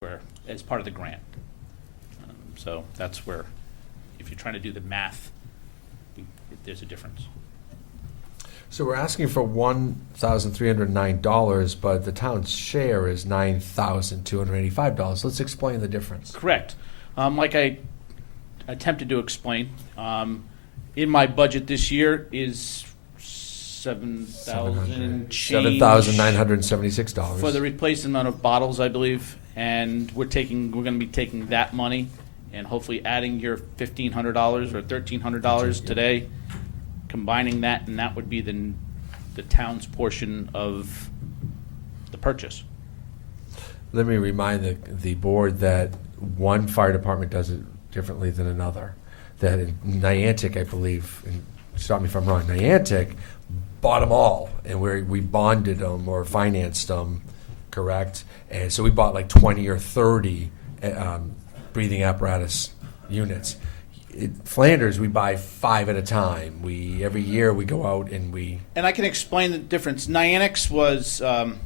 where, as part of the grant. So that's where, if you're trying to do the math, there's a difference. So we're asking for $1,309, but the town's share is $9,285. Let's explain the difference. Correct. Like I attempted to explain, in my budget this year is $7,000 change $7,976 for the replacement of bottles, I believe. And we're going to be taking that money and hopefully adding your $1,500 or $1,300 today, combining that, and that would be the town's portion of the purchase. Let me remind the board that one fire department does it differently than another. That in Niantic, I believe, and stop me if I'm wrong, Niantic bought them all, and we bonded them or financed them, correct? And so we bought like 20 or 30 breathing apparatus units. Flanders, we buy 5 at a time. Every year we go out and we... And I can explain the difference. Niantic's was, and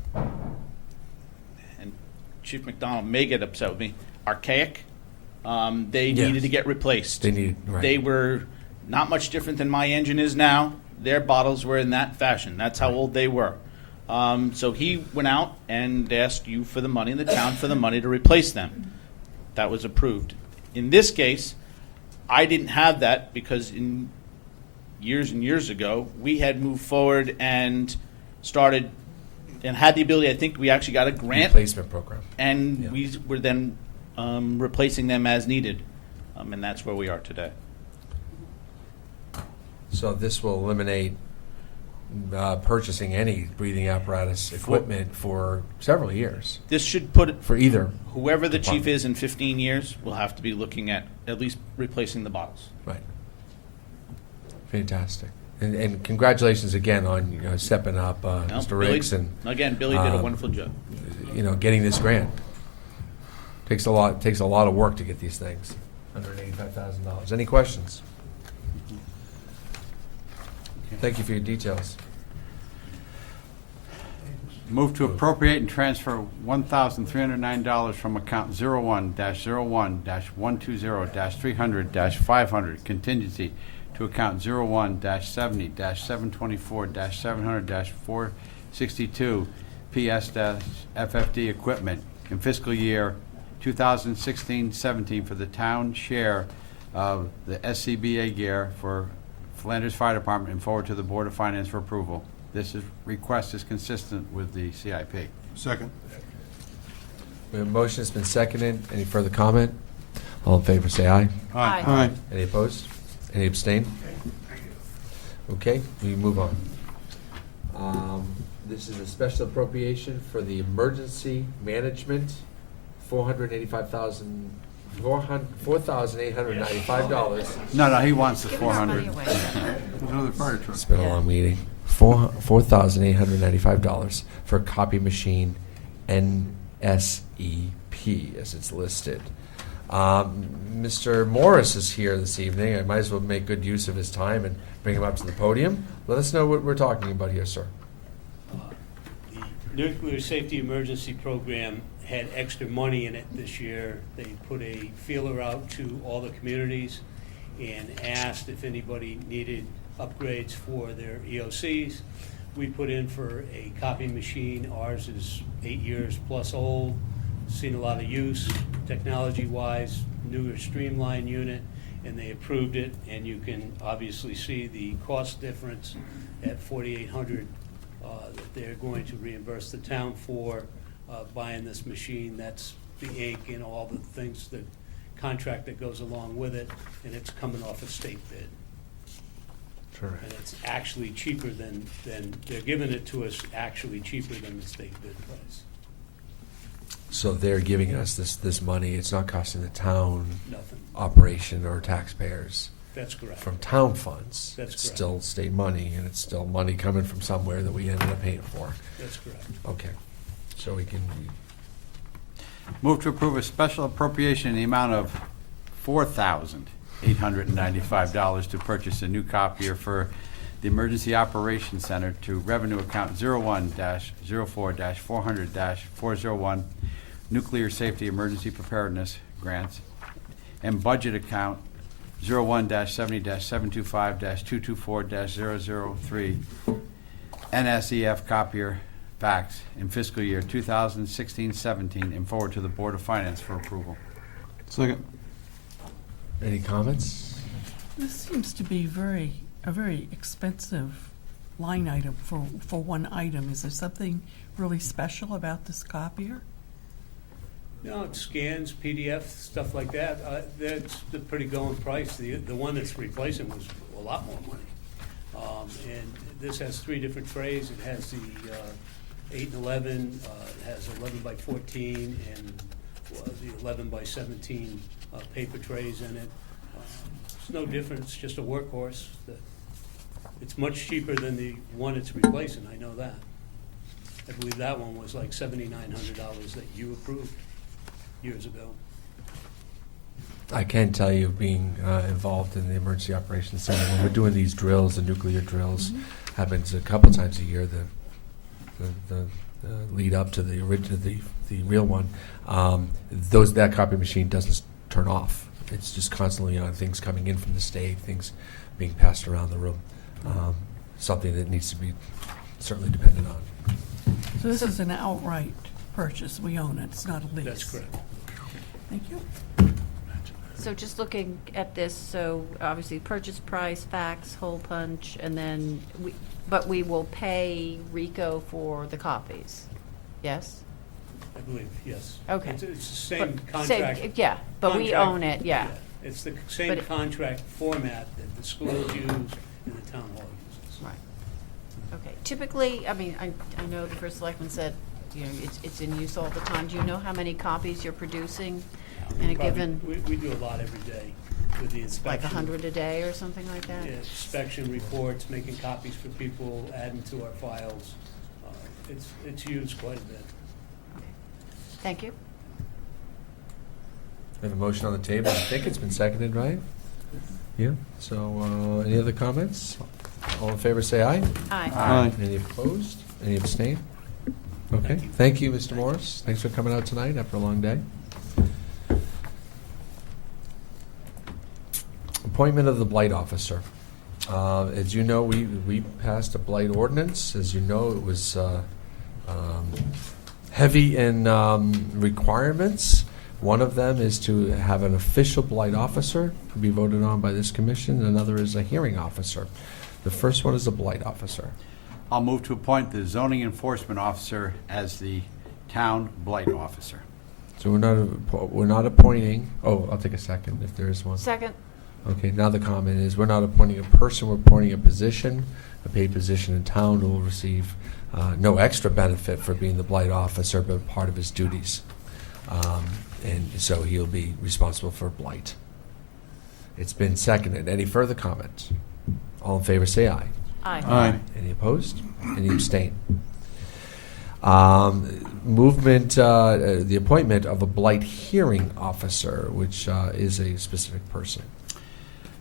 Chief McDonald may get upset with me, archaic. They needed to get replaced. Right. They were not much different than my engine is now. Their bottles were in that fashion. That's how old they were. So he went out and asked you for the money, and the town for the money to replace them. That was approved. In this case, I didn't have that because in years and years ago, we had moved forward and started and had the ability, I think we actually got a grant. Replacement program. And we were then replacing them as needed. And that's where we are today. So this will eliminate purchasing any breathing apparatus equipment for several years. This should put it, for either. Whoever the chief department. is in 15 years will have to be looking at least replacing the bottles. Right. Fantastic. And congratulations again on stepping up, Mr. Riggs. And again, Billy did a wonderful job. Getting this grant. Takes a lot of work to get these things. $185,000. Any questions? Thank you for your details. Move to appropriate and transfer $1,309 from account 01-01-120-300-500 contingency to account 01-70-724-700-462 PS-FFD equipment in fiscal year 2016-17 for the town share of the SCBA gear for Flanders Fire Department and forward to the Board of Finance for approval. This request is consistent with the CIP. Second. We have a motion that's been seconded. Any further comment? All in favor say aye. Aye. Aye. Any opposed? Any abstain? Okay, we move on. This is a special appropriation for the emergency management, $4,895. No, he wants the Giving our money 400. away. Another fire truck. It's been a long meeting. $4,895 for a copy machine NSEP, as it's listed. Mr. Morris is here this evening. I might as well make good use of his time and bring him up to the podium. Let us know what we're talking about here, sir. The Nuclear Safety Emergency Program had extra money in it this year. They put a feeler out to all the communities and asked if anybody needed upgrades for their EOCs. We put in for a copy machine. Ours is 8 years plus old, seen a lot of use technology-wise, newer streamlined unit, and they approved it. And you can obviously see the cost difference at $4,800 that they're going to reimburse the town for buying this machine. That's the ink and all the things, the contract that goes along with it, and it's coming off a state bid. Correct. And it's actually cheaper than they're giving it to us, actually cheaper than the state bid price. So they're giving us this money. It's not costing the town Nothing. operation or taxpayers. That's correct. From town funds. That's It's correct. still state money, and it's still money coming from somewhere that we ended up paying for. That's correct. Okay. So we can... Move to approve a special appropriation in the amount of $4,895 to purchase a new copier for the Emergency Operations Center to revenue account 01-04-400-401 nuclear safety emergency preparedness grants, and budget account 01-70-725-224-003 NSEF copier fax in fiscal year 2016-17 and forward to the Board of Finance for approval. Second. Any comments? This seems to be a very expensive line item for one item. Is there something really special about this copier? No, it scans, PDF, stuff like that. That's the pretty going price. The one that's replacing was a lot more money. And this has 3 different trays. It has the 8 and 11, it has 11 by 14, and the 11 by 17 paper trays in it. It's no different. It's just a workhorse. It's much cheaper than the one it's replacing. I know that. I believe that one was like $7,900 that you approved years ago. I can tell you, being involved in the Emergency Operations Center, when we're doing these drills, the nuclear drills, happens a couple times a year, the lead up to the original, the real one, that copy machine doesn't turn off. It's just constantly on, things coming in from the state, things being passed around the room. Something that needs to be certainly dependent on. So this is an outright purchase. We own it. It's not a lease. That's correct. Thank you. So just looking at this, so obviously purchase price, fax, hole punch, and then but we will pay Rico for the copies, yes? I believe, yes. Okay. It's the same But contract. yeah, but we contract- own it, yeah. It's the But same it- contract format that the schools use and the town hall uses. Right. Okay. Typically, I mean, I know the first selectman said, you know, it's in use all the time. Do you know how many copies you're producing in a Probably- given, We do a lot every day with the inspection. like 100 a day or something like that? Yeah, inspection reports, making copies for people, adding to our files. It's used quite a bit. Okay. Thank you. We have a motion on the table. I think it's been seconded, right? Yeah. So, any other comments? All in favor, say aye. Aye. Aye. Any opposed? Any abstain? Okay. Thank you, Mr. Morris. Thanks for coming out tonight after a long day. Appointment of the blight officer. As you know, we passed a blight ordinance. As you know, it was heavy in requirements. One of them is to have an official blight officer to be voted on by this commission. Another is a hearing officer. The first one is a blight officer. I'll move to appoint the zoning enforcement officer as the town blight officer. So we're not appointing. Oh, I'll take a second if there is one. Second. Okay, now the comment is, we're not appointing a person, we're appointing a position, a paid position in town who will receive no extra benefit for being the blight officer, but part of his duties. And so he'll be responsible for blight. It's been seconded. Any further comments? All in favor, say aye. Aye. Aye. Any opposed? Any abstain? The appointment of a blight hearing officer, which is a specific person.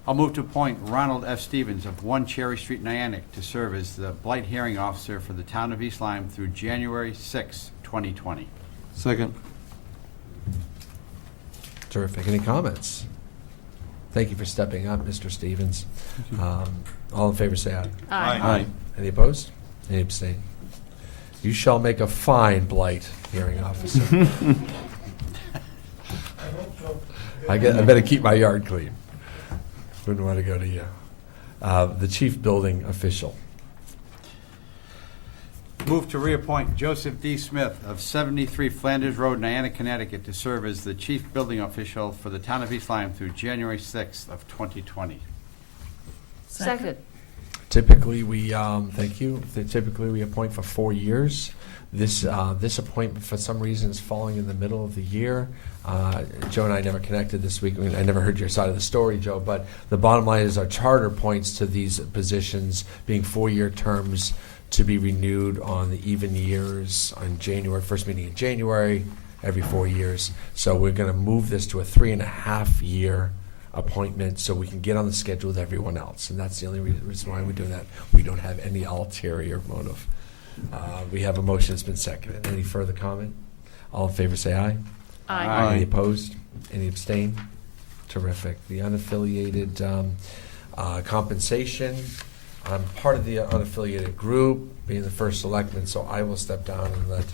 I'll move to appoint Ronald F. Stevens of 1 Cherry Street, Niantic, to serve as the blight hearing officer for the town of East Lyme through January 6, 2020. Second. Terrific. Any comments? Thank you for stepping up, Mr. Stevens. All in favor, say aye. Aye. Any opposed? Any abstain? You shall make a fine blight hearing officer. I better keep my yard clean. Wouldn't want to go to you. The chief building official. Move to reappoint Joseph D. Smith of 73 Flanders Road, Niantic, Connecticut, to serve as the chief building official for the town of East Lyme through January 6th of 2020. Second. Typically, thank you. Typically, we appoint for 4 years. This appointment, for some reason, is falling in the middle of the year. Joe and I never connected this week. I mean, I never heard your side of the story, Joe, but the bottom line is our charter points to these positions being 4-year terms to be renewed on the even years on January, first meeting in January, every 4 years. So we're going to move this to a 3.5-year appointment so we can get on the schedule with everyone else. And that's the only reason why we're doing that. We don't have any ulterior motive. We have a motion that's been seconded. Any further comment? All in favor, say aye. Aye. Any opposed? Any abstain? Terrific. The unaffiliated compensation. I'm part of the unaffiliated group, being the first selectman, so I will step down and let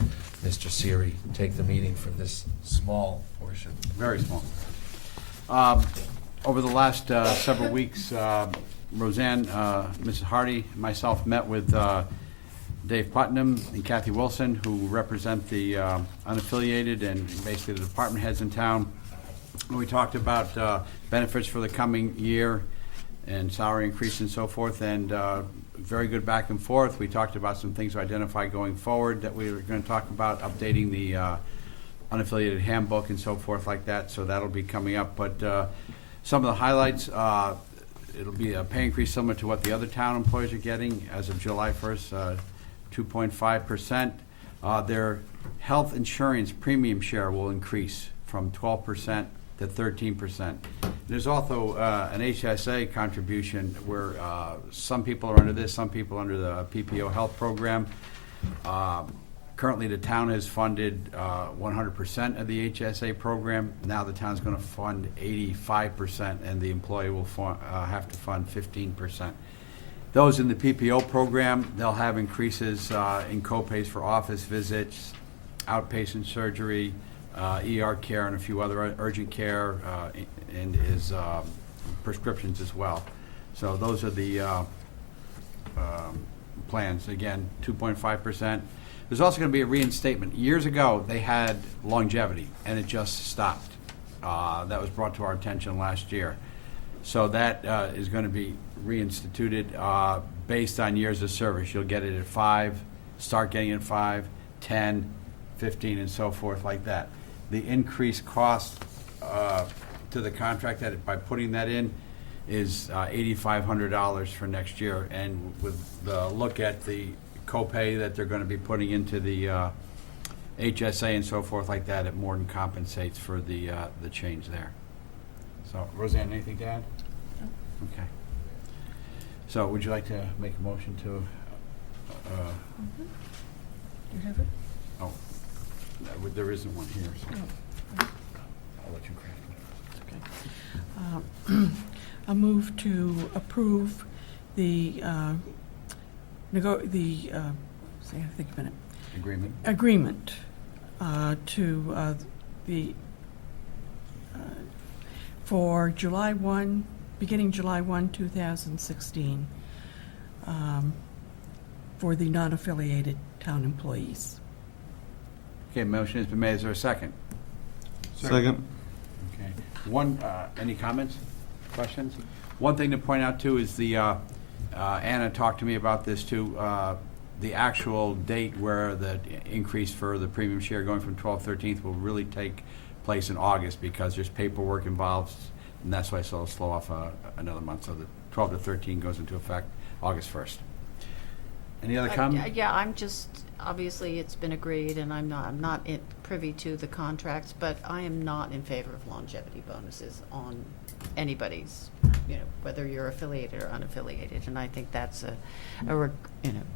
Mr. Siri take the meeting for this small portion. Very small. Over the last several weeks, Roseanne, Mrs. Hardy, and myself met with Dave Putnam and Kathy Wilson, who represent the unaffiliated and basically the department heads in town. And we talked about benefits for the coming year and salary increase and so forth, and very good back and forth. We talked about some things to identify going forward that we were going to talk about, updating the unaffiliated handbook and so forth like that, so that'll be coming up. But some of the highlights, it'll be a pay increase similar to what the other town employees are getting as of July 1st, 2.5%. Their health insurance premium share will increase from 12% to 13%. There's also an HSA contribution where some people are under this, some people under the PPO health program. Currently, the town has funded 100% of the HSA program. Now the town's going to fund 85%, and the employee will have to fund 15%. Those in the PPO program, they'll have increases in copays for office visits, outpatient surgery, ER care, and a few other urgent care, and is prescriptions as well. So those are the plans. Again, 2.5%. There's also going to be a reinstatement. Years ago, they had longevity, and it just stopped. That was brought to our attention last year. So that is going to be reinstituted based on years of service. You'll get it at 5, start getting it at 5, 10, 15, and so forth like that. The increased cost to the contract by putting that in is $8,500 for next year. And with the look at the copay that they're going to be putting into the HSA and so forth like that, it more than compensates for the change there. So, Roseanne, anything to add? No. Okay. So, would you like to make a motion to? Do you have it? Oh, there isn't one here. So No. I'll let you craft it. Okay. I'll move to approve the, I have to think a minute, Agreement. agreement to the, for July 1, beginning July 1, 2016, for the non-affiliated town employees. Okay, motion has been made. Is there a second? Second. Okay. One, any comments, questions? One thing to point out too is the, Anna talked to me about this too, the actual date where the increase for the premium share going from 12th, 13th will really take place in August because there's paperwork involved, and that's why it'll slow off another month. So the 12 to 13 goes into effect August 1st. Any other comment? Yeah, I'm just, obviously, it's been agreed, and I'm not privy to the contracts, but I am not in favor of longevity bonuses on anybody's, whether you're affiliated or unaffiliated, and I think that's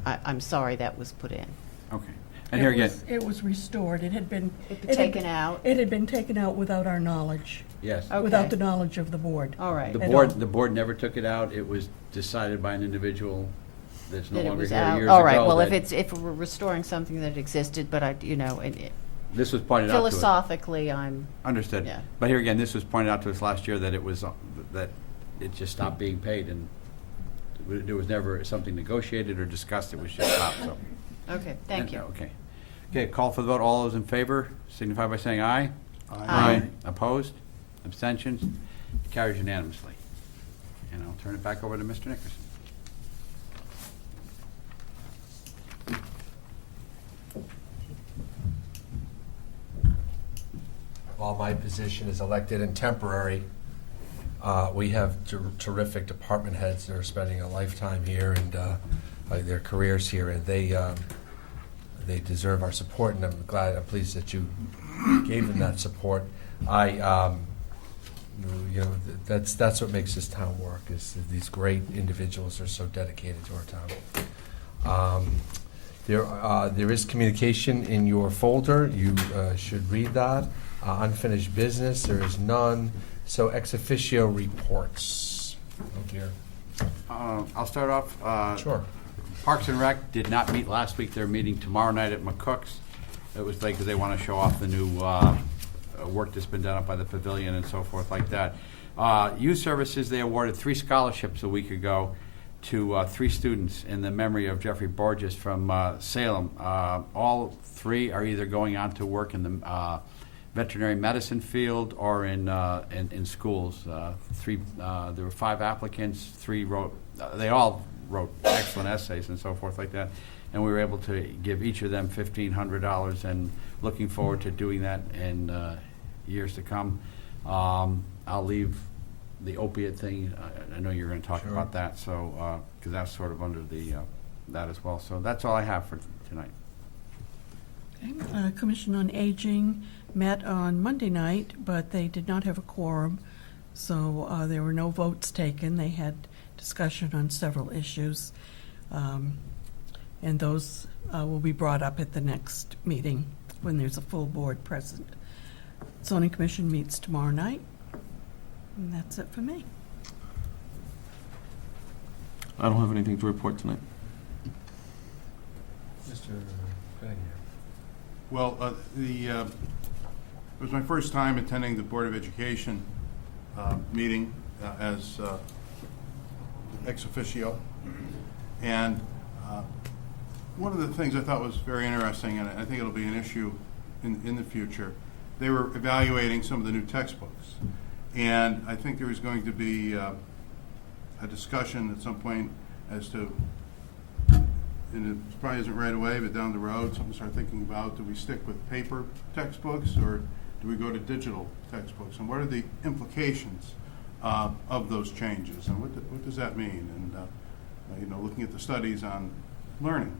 I'm sorry that was put in. Okay. And here again, It was restored. It had been. Taken out? It had been taken out without our knowledge, yes. Okay. without the knowledge of the board. All right. The board never took it out. It was decided by an individual that's no That it longer was here out. years All right, ago well, that if we're restoring something that existed, but this was pointed out to us. philosophically, I'm, Understood. Yeah. But here again, this was pointed out to us last year that it was, that it just stopped being paid, and there was never something negotiated or discussed. It was just stopped, so. okay, thank you. Okay. Okay, call for the vote. All those in favor signify by saying aye. Aye. Opposed? Abstentions? Carries unanimously. And I'll turn it back over to Mr. Nickerson. While my position is elected and temporary, we have terrific department heads that are spending a lifetime here and their careers here, and they deserve our support, and I'm pleased that you gave them that support. That's what makes this town work, is these great individuals are so dedicated to our town. There is communication in your folder. You should read that. Unfinished business, there is none. So ex officio reports. Oh dear. I'll start off. Sure. Parks and Rec did not meet last week. They're meeting tomorrow night at McCook's. It was like, because they want to show off the new work that's been done up by the pavilion and so forth like that. Youth Services, they awarded 3 scholarships a week ago to 3 students in the memory of Jeffrey Borges from Salem. All 3 are either going on to work in the veterinary medicine field or in schools. There were 5 applicants. 3 wrote. They all wrote excellent essays and so forth like that. And we were able to give each of them $1,500, and looking forward to doing that in years to come. I'll leave the opiate thing. I know you're going to talk Sure. about that, so because that's sort of under the that as well. So that's all I have for tonight. Okay. Commission on Aging met on Monday night, but they did not have a quorum, so there were no votes taken. They had discussion on several issues, and those will be brought up at the next meeting when there's a full board present. Zoning Commission meets tomorrow night, and that's it for me. I don't have anything to report tonight. Mr. Cunningham. Well, it was my first time attending the Board of Education meeting as ex officio. And one of the things I thought was very interesting, and I think it'll be an issue in the future, they were evaluating some of the new textbooks. And I think there was going to be a discussion at some point as to, and it probably isn't right away, but down the road, something to start thinking about, do we stick with paper textbooks or do we go to digital textbooks? And what are the implications of those changes? And what does that mean? And, looking at the studies on learning,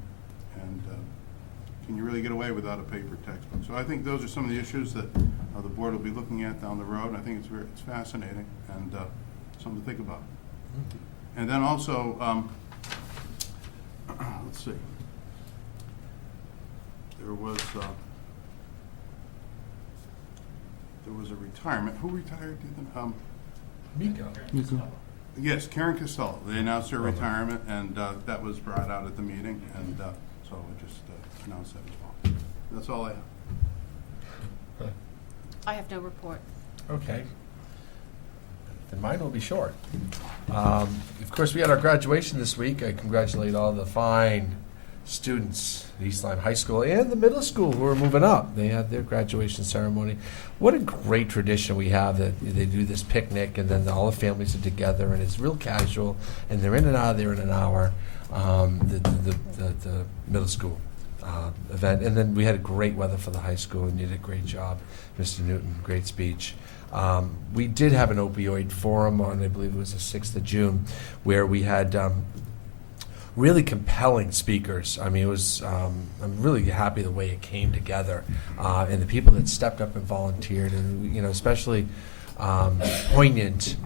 and can you really get away without a paper textbook? So I think those are some of the issues that the board will be looking at down the road. And I think it's fascinating and something to think about. And then also, let's see, there was a retirement. Who retired? Miko. Miko. Yes, Karen Costello. They announced her retirement, and that was brought out at the meeting, and so I just announced that as well. That's all I have. I have no report. Okay. Then mine will be short. Of course, we had our graduation this week. I congratulate all the fine students at East Lyme High School and the middle school who are moving up. They had their graduation ceremony. What a great tradition we have that they do this picnic and then all the families are together and it's real casual and they're in and out of there in an hour. The middle school event, and then we had great weather for the high school, and you did a great job, Mr. Newton. Great speech. We did have an opioid forum on, I believe it was the 6th of June, where we had really compelling speakers. I mean, it was. I'm really happy the way it came together, and the people that stepped up and volunteered, and especially poignant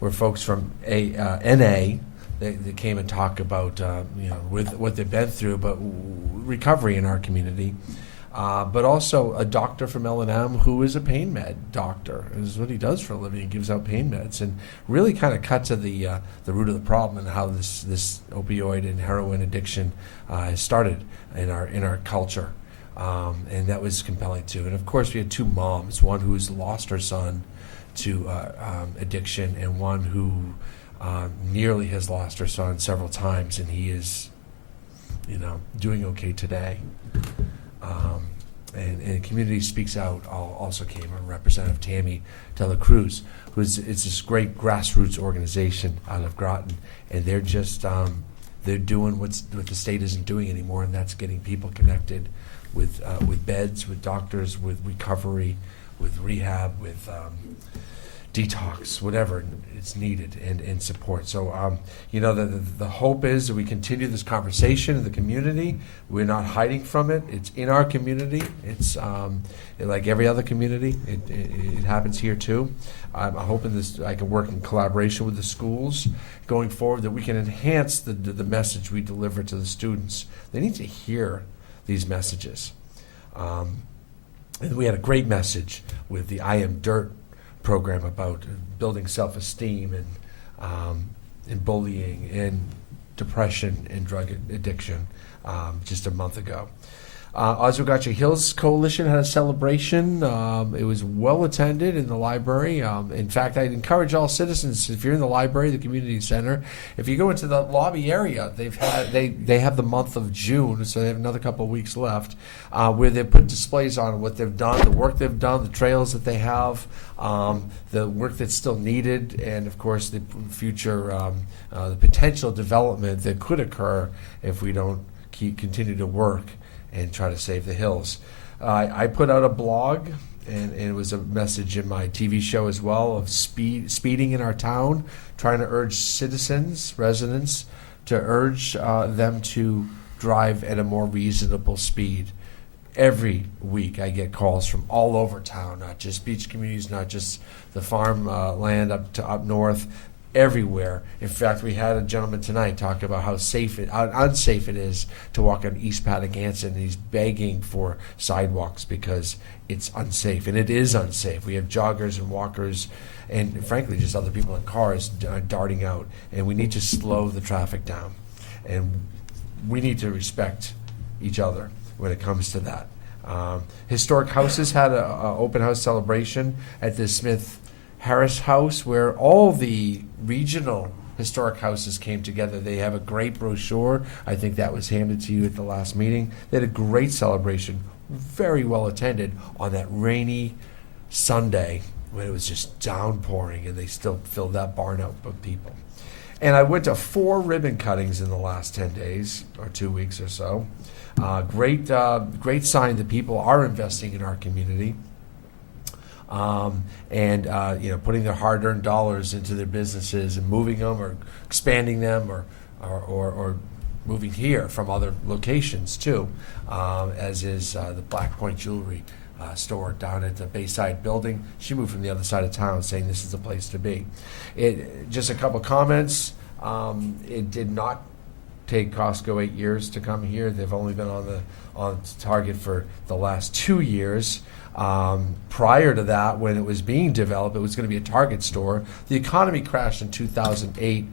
were folks from NA. They came and talked about with what they've been through, but recovery in our community. But also a doctor from L&M who is a pain med doctor. This is what he does for a living. He gives out pain meds and really kind of cut to the root of the problem and how this opioid and heroin addiction has started in our culture. And that was compelling too. And of course we had 2 moms, one who's lost her son to addiction and one who nearly has lost her son several times, and he is, doing okay today. And Community Speaks Out also came, our Representative Tammy Dela Cruz, it's this great grassroots organization out of Groton, and they're just they're doing what the state isn't doing anymore, and that's getting people connected with beds, with doctors, with recovery, with rehab, with detox, whatever is needed and support. So, the hope is that we continue this conversation in the community. We're not hiding from it. It's in our community. It's like every other community. It happens here too. I'm hoping I can work in collaboration with the schools going forward, that we can enhance the message we deliver to the students. They need to hear these messages. And we had a great message with the I Am Dirt program about building self-esteem and bullying and depression and drug addiction just a month ago. Oswegatchie Hills Coalition had a celebration. It was well attended in the library. In fact, I'd encourage all citizens, if you're in the library, the community center, if you go into the lobby area, they have the month of June, so they have another couple of weeks left, where they put displays on what they've done, the work they've done, the trails that they have, the work that's still needed, and of course the future, the potential development that could occur if we don't continue to work and try to save the hills. I put out a blog, and it was a message in my TV show as well, of speeding in our town, trying to urge citizens, residents, to urge them to drive at a more reasonable speed. Every week I get calls from all over town, not just beach communities, not just the farm land up north, everywhere. In fact, we had a gentleman tonight talk about how unsafe it is to walk on East Patagonia, and he's begging for sidewalks because it's unsafe, and it is unsafe. We have joggers and walkers, and frankly, just other people in cars darting out, and we need to slow the traffic down, and we need to respect each other when it comes to that. Historic Houses had an open house celebration at the Smith Harris House, where all the regional historic houses came together. They have a great brochure. I think that was handed to you at the last meeting. They had a great celebration, very well attended on that rainy Sunday when it was just downpouring, and they still filled that barn out with people. And I went to 4 ribbon cuttings in the last 10 days or 2 weeks or so. Great sign that people are investing in our community. Putting their hard-earned dollars into their businesses and moving them or expanding them or moving here from other locations too, as is the Black Point Jewelry store down at the Bayside building. She moved from the other side of town saying this is the place to be. Just a couple comments. It did not take Costco 8 years to come here. They've only been on target for the last 2 years. Prior to that, when it was being developed, it was going to be a Target store. The economy crashed in 2008.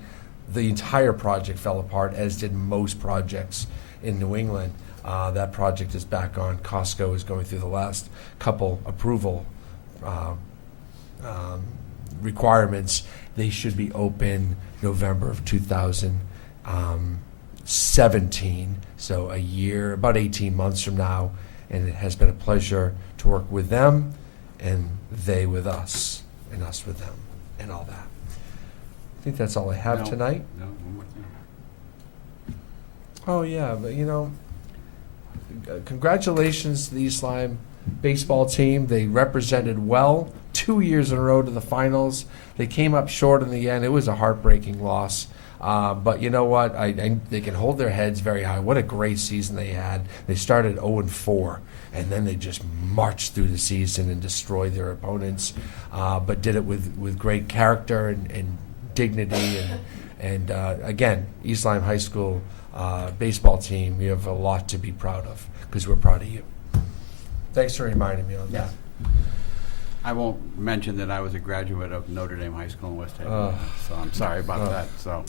The entire project fell apart, as did most projects in New England. That project is back on. Costco is going through the last couple approval requirements. They should be open November of 2017, so a year, about 18 months from now. And it has been a pleasure to work with them, and they with us, and us with them, and all that. I think that's all I have tonight. No, one more thing. Oh, yeah, but congratulations to the East Lyme baseball team. They represented well 2 years in a row to the finals. They came up short in the end. It was a heartbreaking loss. But you know what? They can hold their heads very high. What a great season they had. They started 0-4, and then they just marched through the season and destroyed their opponents, but did it with great character and dignity. And again, East Lyme High School baseball team, you have a lot to be proud of, because we're proud of you. Thanks for reminding me on that. I won't mention that I was a graduate of Notre Dame High School in West Haven, so I'm sorry about that. So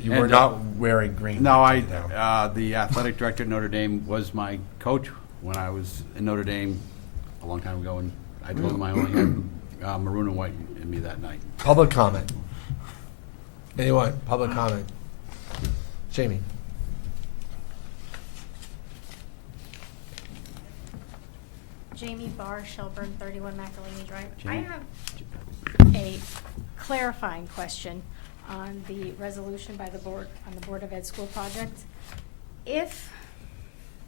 You were not wearing green. No, you know. the athletic director at Notre Dame was my coach when I was in Notre Dame a long time ago, and I told him I only had maroon and white in me that night. Public comment. Anyone? Public comment. Jamie. Jamie Barr, Shelburne, 31 McElhaney Drive. Jamie. I have a clarifying question on the resolution by the board, on the Board of Ed school project. If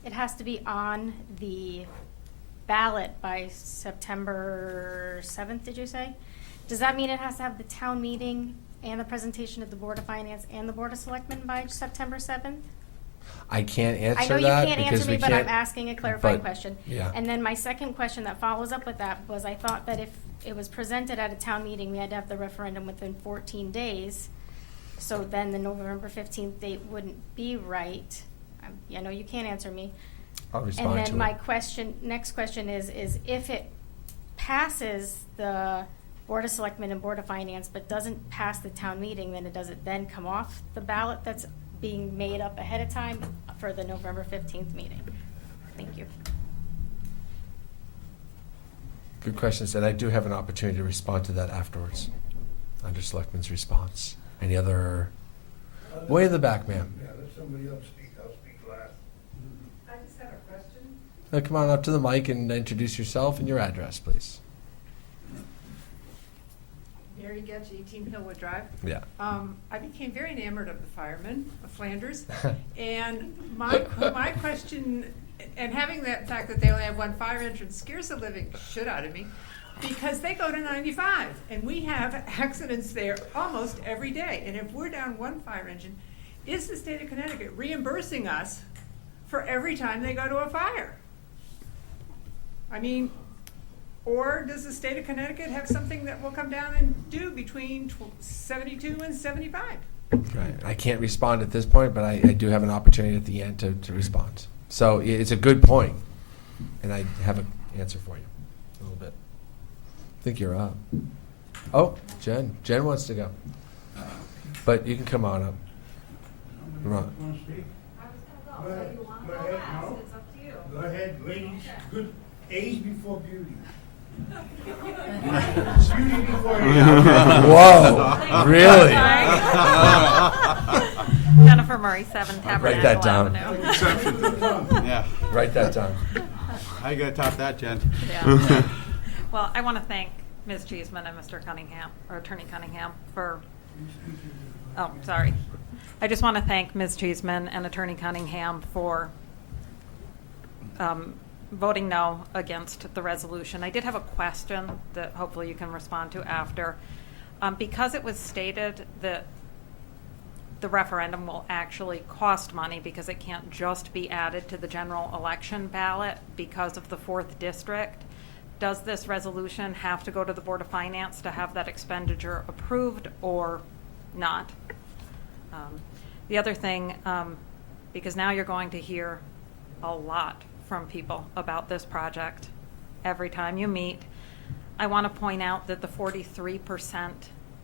it has to be on the ballot by September 7th, did you say? Does that mean it has to have the town meeting and the presentation of the Board of Finance and the Board of Selectmen by September 7th? I can't answer I know you that can't because answer we me, but I'm can't- asking a clarifying but- question. yeah. And then my second question that follows up with that was, I thought that if it was presented at a town meeting, we had to have the referendum within 14 days. So then the November 15th date wouldn't be right. I know you can't answer me. I'll And respond to then it. my next question is if it passes the Board of Selectmen and Board of Finance, but doesn't pass the town meeting, then does it then come off the ballot that's being made up ahead of time for the November 15th meeting? Thank you. Good questions, and I do have an opportunity to respond to that afterwards, under Selectman's response. Any other? Way in the back, ma'am. Yeah, let somebody else speak, I'll speak last. I just have a question. Come on up to the mic and introduce yourself and your address, please. Mary Getch, 18 Hillwood Drive. Yeah. I became very enamored of the firemen of Flanders, and my question, and having that fact that they only have one fire entrance scares the living shit out of me, because they go to 95, and we have accidents there almost every day. And if we're down one fire engine, is the state of Connecticut reimbursing us for every time they go to a fire? I mean, or does the state of Connecticut have something that will come down and do between 72 and 75? Right. I can't respond at this point, but I do have an opportunity at the end to respond. So it's a good point, and I have an answer for you a little bit. I think you're up. Oh, Jen. Jen wants to go. But you can come on up. Want to speak? Go ahead, go ahead, no? Go ahead, ladies, good, age before beauty. Beauty before age. Whoa, really? Jennifer Murray, 7 Write that Tabernacle down. Avenue. Yeah, Write that down. how you gonna top that, Jen? Yeah. Well, I want to thank Ms. Cheeseman and Mr. Cunningham, or Attorney Cunningham, for, oh, sorry. I just want to thank Ms. Cheeseman and Attorney Cunningham for voting no against the resolution. I did have a question that hopefully you can respond to after. Because it was stated that the referendum will actually cost money because it can't just be added to the general election ballot because of the 4th district, does this resolution have to go to the Board of Finance to have that expenditure approved or not? The other thing, because now you're going to hear a lot from people about this project every time you meet, I want to point out that the 43%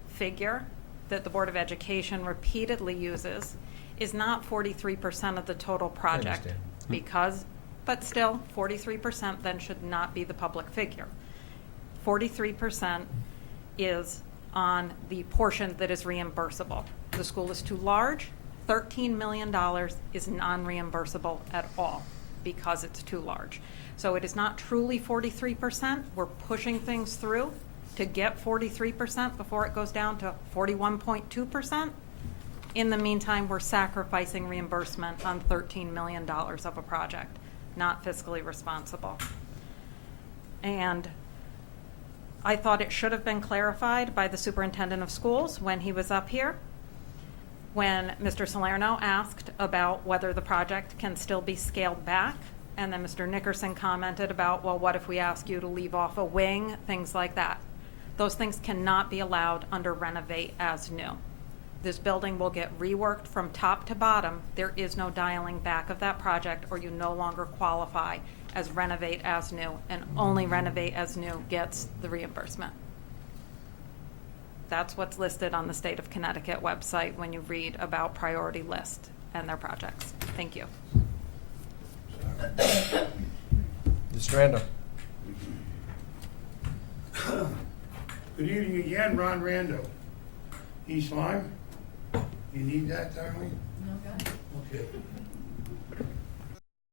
figure that the Board of Education repeatedly uses is not 43% of the total project. understand. But still, 43% then should not be the public figure. 43% is on the portion that is reimbursable. The school is too large. $13 million is non-reimbursable at all because it's too large. So it is not truly 43%. We're pushing things through to get 43% before it goes down to 41.2%. In the meantime, we're sacrificing reimbursement on $13 million of a project, not fiscally responsible. And I thought it should have been clarified by the superintendent of schools when he was up here, when Mr. Salerno asked about whether the project can still be scaled back. And then Mr. Nickerson commented about, well, what if we ask you to leave off a wing, things like that. Those things cannot be allowed under renovate as new. This building will get reworked from top to bottom. There is no dialing back of that project, or you no longer qualify as renovate as new, and only renovate as new gets the reimbursement. That's what's listed on the State of Connecticut website when you read about priority list and their projects. Thank you. Mr. Randall. Good evening again, Ron Rando. East Lyme? You need that, Darlene? No, go ahead. Okay.